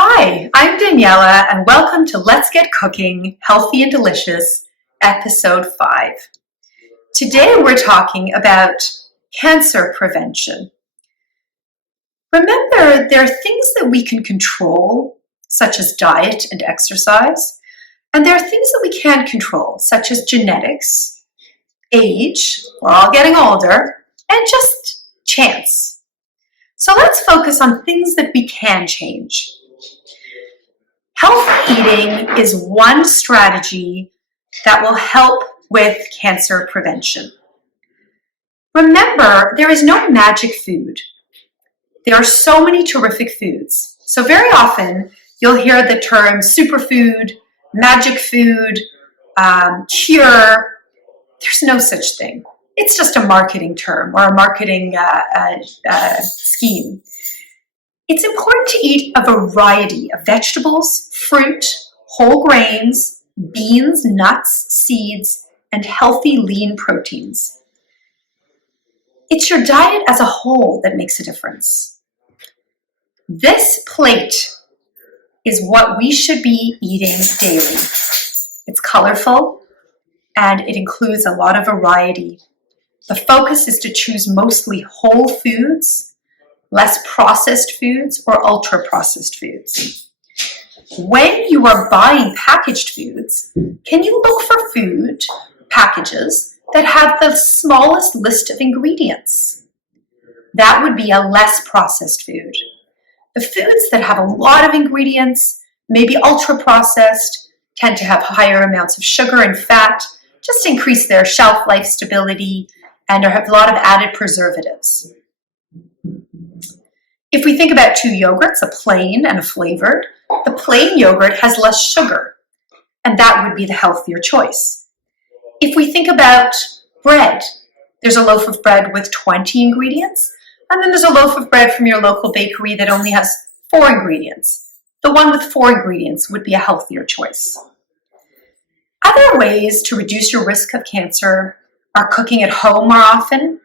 Hi, I'm Daniella, and welcome to Let's Get Cooking, Healthy and Delicious, Episode 5. Today we're talking about cancer prevention. Remember, there are things that we can control, such as diet and exercise, and there are things that we can't control, such as genetics, age, we're all getting older, and just chance. So let's focus on things that we can change. Healthy eating is one strategy that will help with cancer prevention. Remember, there is no magic food. There are so many terrific foods. So very often you'll hear the term superfood, magic food, cure. There's no such thing. It's just a marketing term or a marketing scheme. It's important to eat a variety of vegetables, fruit, whole grains, beans, nuts, seeds, and healthy lean proteins. It's your diet as a whole that makes a difference. This plate is what we should be eating daily. It's colorful and it includes a lot of variety. The focus is to choose mostly whole foods, less processed foods or ultra-processed foods. When you are buying packaged foods, can you look for food packages that have the smallest list of ingredients? That would be a less processed food. The foods that have a lot of ingredients, maybe ultra-processed, tend to have higher amounts of sugar and fat, just increase their shelf life stability, and have a lot of added preservatives. If we think about two yogurts, a plain and a flavored, the plain yogurt has less sugar, and that would be the healthier choice. If we think about bread, there's a loaf of bread with 20 ingredients, and then there's a loaf of bread from your local bakery that only has 4 ingredients. The one with 4 ingredients would be a healthier choice. Other ways to reduce your risk of cancer are cooking at home more often.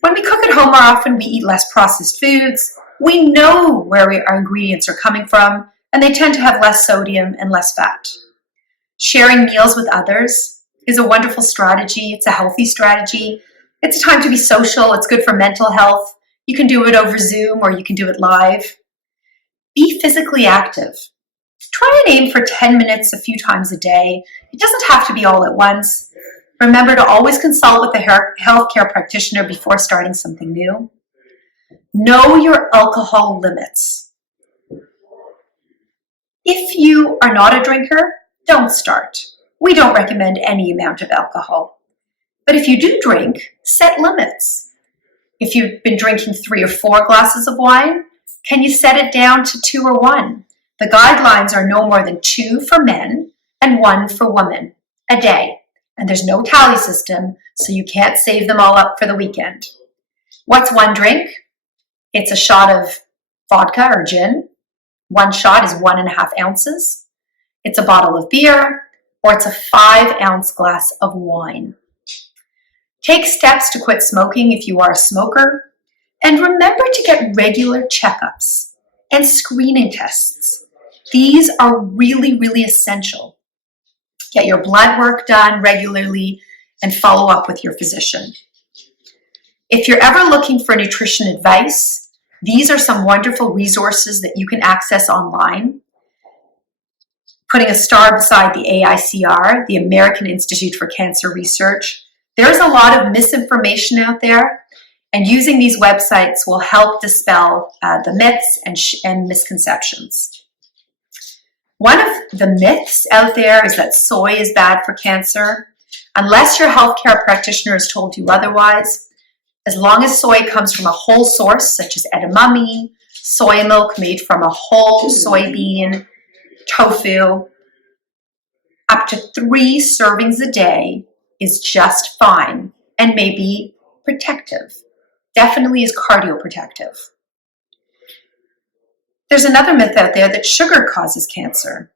When we cook at home more often, we eat less processed foods. We know where our ingredients are coming from, and they tend to have less sodium and less fat. Sharing meals with others is a wonderful strategy. It's a healthy strategy. It's a time to be social. It's good for mental health. You can do it over Zoom or you can do it live. Be physically active. Try and aim for 10 minutes a few times a day. It doesn't have to be all at once. Remember to always consult with a healthcare practitioner before starting something new. Know your alcohol limits. If you are not a drinker, don't start. We don't recommend any amount of alcohol. But if you do drink, set limits. If you've been drinking 3 or 4 glasses of wine, can you set it down to 2 or 1? The guidelines are no more than 2 for men and 1 for women a day. And there's no tally system, so you can't save them all up for the weekend. What's one drink? It's a shot of vodka or gin. 1 shot is 1.5 ounces. It's a bottle of beer, or it's a 5-ounce glass of wine. Take steps to quit smoking if you are a smoker, and remember to get regular checkups and screening tests. These are really, really essential. Get your blood work done regularly and follow up with your physician. If you're ever looking for nutrition advice, these are some wonderful resources that you can access online. Putting a star beside the AICR, the American Institute for Cancer Research. There's a lot of misinformation out there, and using these websites will help dispel the myths and misconceptions. One of the myths out there is that soy is bad for cancer. Unless your healthcare practitioner has told you otherwise, as long as soy comes from a whole source, such as edamame, soy milk made from a whole soybean, tofu, up to 3 servings a day is just fine and may be protective. Definitely is cardioprotective. There's another myth out there that sugar causes cancer.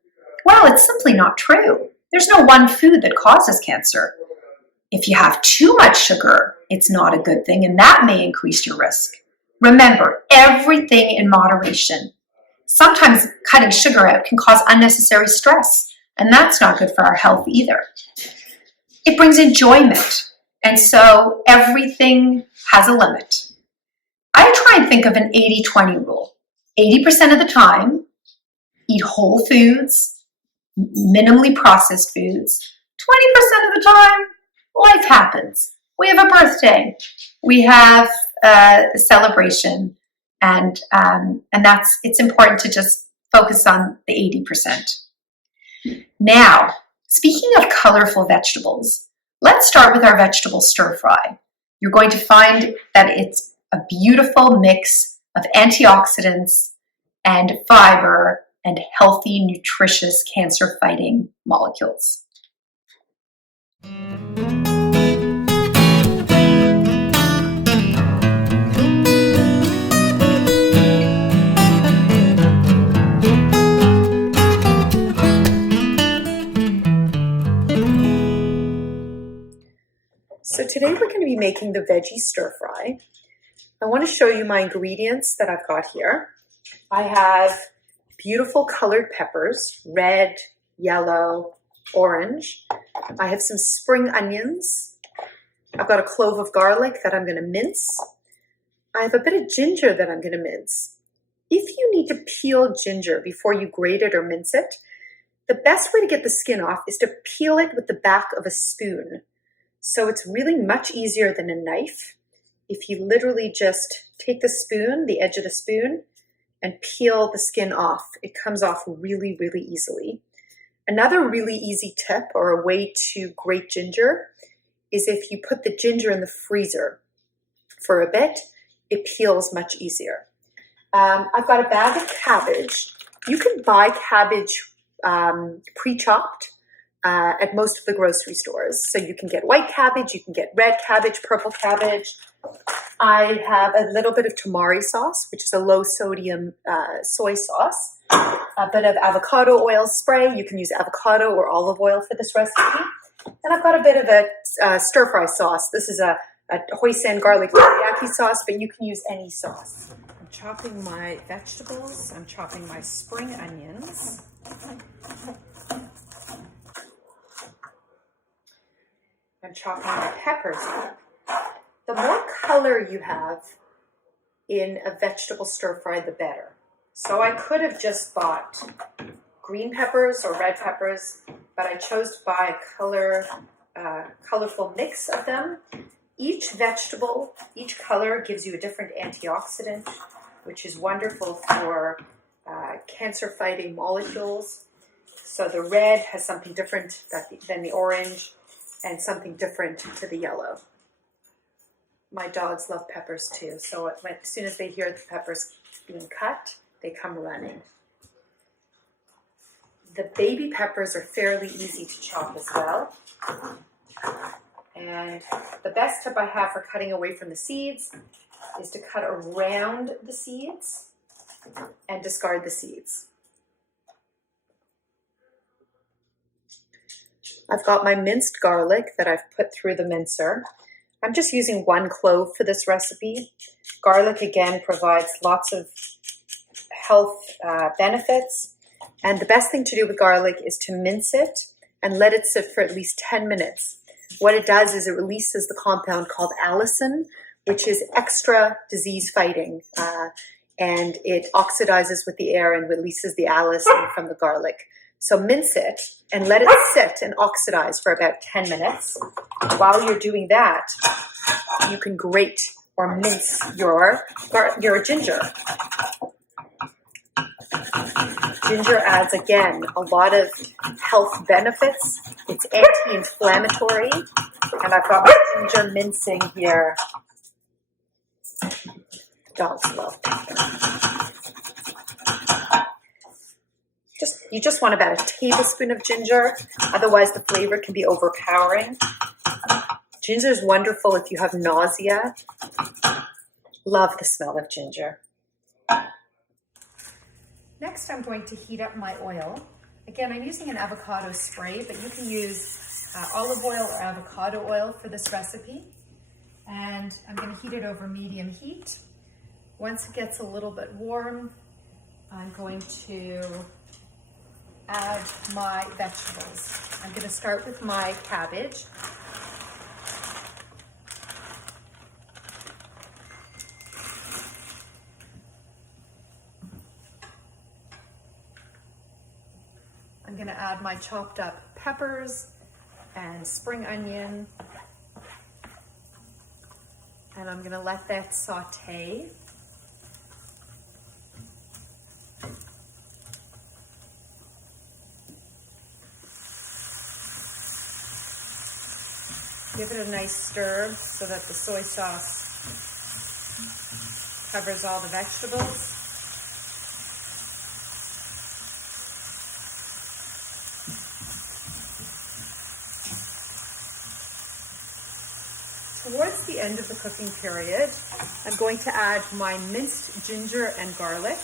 Well, it's simply not true. There's no one food that causes cancer. If you have too much sugar, it's not a good thing, and that may increase your risk. Remember, everything in moderation. Sometimes cutting sugar out can cause unnecessary stress, and that's not good for our health either. It brings enjoyment, and so everything has a limit. I try and think of an 80-20 rule. 80% of the time, eat whole foods, minimally processed foods. 20% of the time, life happens. We have a birthday, we have a celebration, and it's important to just focus on the 80%. Now, speaking of colorful vegetables, let's start with our vegetable stir fry. You're going to find that it's a beautiful mix of antioxidants and fiber and healthy, nutritious, cancer-fighting molecules. So today we're going to be making the veggie stir fry. I want to show you my ingredients that I've got here. I have beautiful colored peppers, red, yellow, orange. I have some spring onions. I've got a clove of garlic that I'm going to mince. I have a bit of ginger that I'm going to mince. If you need to peel ginger before you grate it or mince it, the best way to get the skin off is to peel it with the back of a spoon. So it's really much easier than a knife. If you literally just take the spoon, the edge of the spoon, and peel the skin off, it comes off really, really easily. Another really easy tip or a way to grate ginger is if you put the ginger in the freezer for a bit, it peels much easier. I've got a bag of cabbage. You can buy cabbage pre-chopped at most of the grocery stores. So you can get white cabbage, you can get red cabbage, purple cabbage. I have a little bit of tamari sauce, which is a low sodium soy sauce, a bit of avocado oil spray. You can use avocado or olive oil for this recipe. And I've got a bit of a stir fry sauce. This is a hoisin garlic teriyaki sauce, but you can use any sauce. I'm chopping my vegetables. I'm chopping my spring onions. I'm chopping my peppers up. The more color you have in a vegetable stir fry, the better. So I could have just bought green peppers or red peppers, but I chose to buy a colorful mix of them. Each vegetable, each color gives you a different antioxidant, which is wonderful for cancer-fighting molecules. So the red has something different than the orange, and something different to the yellow. My dogs love peppers too, so as soon as they hear the peppers being cut, they come running. The baby peppers are fairly easy to chop as well. And the best tip I have for cutting away from the seeds is to cut around the seeds and discard the seeds. I've got my minced garlic that I've put through the mincer. I'm just using 1 clove for this recipe. Garlic, again, provides lots of health benefits. And the best thing to do with garlic is to mince it and let it sit for at least 10 minutes. What it does is it releases the compound called allicin, which is extra disease fighting. And it oxidizes with the air and releases the allicin from the garlic. So mince it and let it sit and oxidize for about 10 minutes. While you're doing that, you can grate or mince your ginger. Ginger adds, again, a lot of health benefits. It's anti-inflammatory. And I've got my ginger mincing here. Dogs love ginger. You just want about a tablespoon of ginger, otherwise the flavor can be overpowering. Ginger is wonderful if you have nausea. Love the smell of ginger. Next, I'm going to heat up my oil. Again, I'm using an avocado spray, but you can use olive oil or avocado oil for this recipe. And I'm going to heat it over medium heat. Once it gets a little bit warm, I'm going to add my vegetables. I'm going to start with my cabbage. I'm going to add my chopped up peppers and spring onion. And I'm going to let that saute. Give it a nice stir so that the soy sauce covers all the vegetables. Towards the end of the cooking period, I'm going to add my minced ginger and garlic.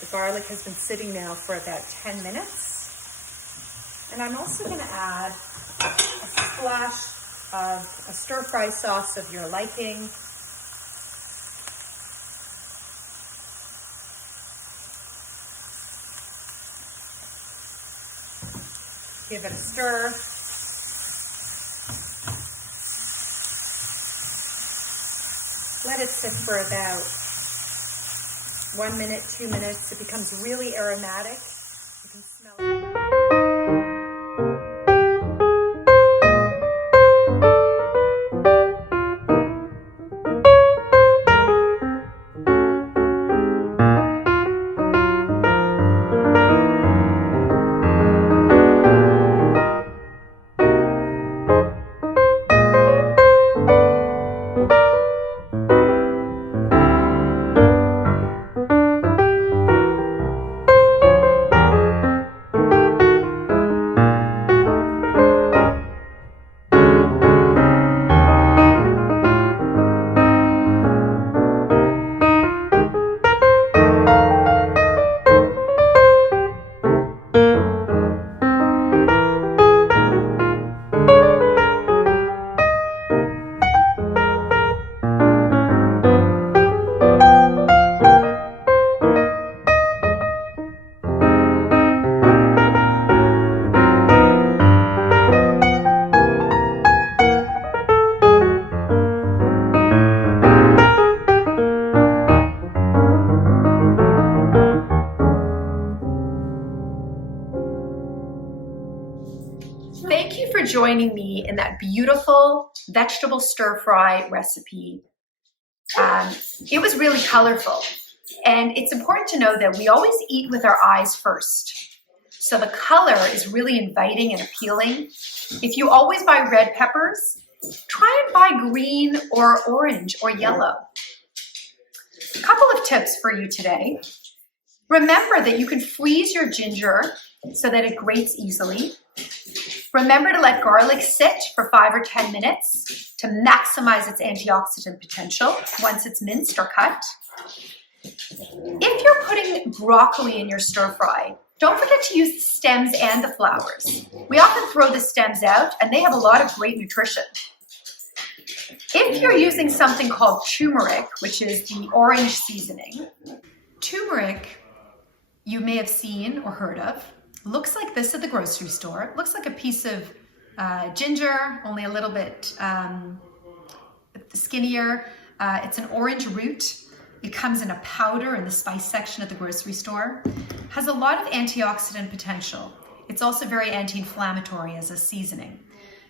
The garlic has been sitting now for about 10 minutes. And I'm also going to add a splash of a stir-fry sauce of your liking. Give it a stir. Let it sit for about 1 minute, 2 minutes. It becomes really aromatic. You can smell it. Thank you for joining me in that beautiful vegetable stir-fry recipe. It was really colorful, and it's important to know that we always eat with our eyes first. So the color is really inviting and appealing. If you always buy red peppers, try and buy green or orange or yellow. A couple of tips for you today. Remember that you can freeze your ginger so that it grates easily. Remember to let garlic sit for 5 or 10 minutes to maximize its antioxidant potential once it's minced or cut. If you're putting broccoli in your stir fry, don't forget to use the stems and the flowers. We often throw the stems out, and they have a lot of great nutrition. If you're using something called turmeric, which is the orange seasoning, turmeric you may have seen or heard of. Looks like this at the grocery store. It looks like a piece of ginger, only a little bit skinnier. It's an orange root. It comes in a powder in the spice section at the grocery store. Has a lot of antioxidant potential. It's also very anti-inflammatory as a seasoning.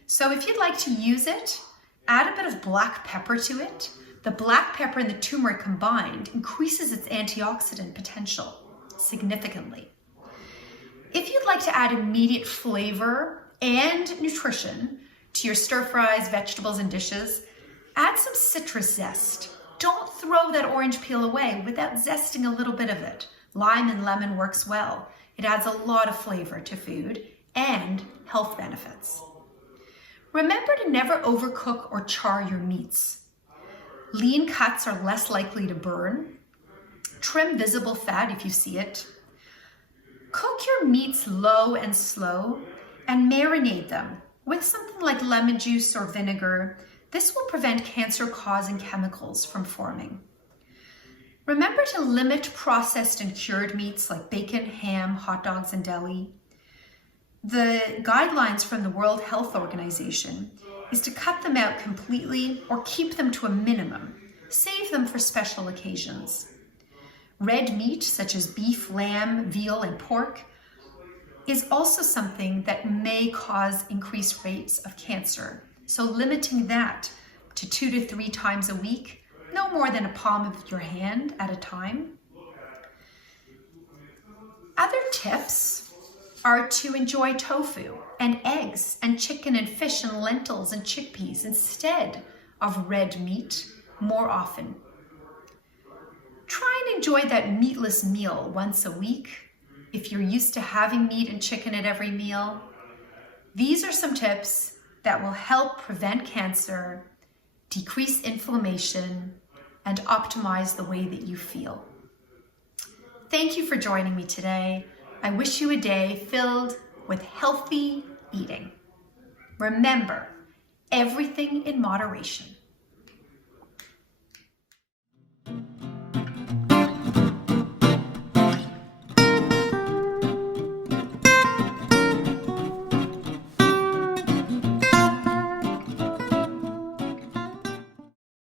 So if you'd like to use it, add a bit of black pepper to it. The black pepper and the turmeric combined increases its antioxidant potential significantly. If you'd like to add immediate flavor and nutrition to your stir fries, vegetables, and dishes, add some citrus zest. Don't throw that orange peel away without zesting a little bit of it. Lime and lemon works well. It adds a lot of flavor to food and health benefits. Remember to never overcook or char your meats. Lean cuts are less likely to burn. Trim visible fat if you see it. Cook your meats low and slow and marinate them with something like lemon juice or vinegar. This will prevent cancer-causing chemicals from forming. Remember to limit processed and cured meats like bacon, ham, hot dogs, and deli. The guidelines from the World Health Organization is to cut them out completely or keep them to a minimum. Save them for special occasions. Red meat, such as beef, lamb, veal, and pork, is also something that may cause increased rates of cancer. So limiting that to 2 to 3 times a week, no more than a palm of your hand at a time. Other tips are to enjoy tofu and eggs and chicken and fish and lentils and chickpeas instead of red meat more often. Try and enjoy that meatless meal once a week if you're used to having meat and chicken at every meal. These are some tips that will help prevent cancer, decrease inflammation, and optimize the way that you feel. Thank you for joining me today. I wish you a day filled with healthy eating. Remember, everything in moderation.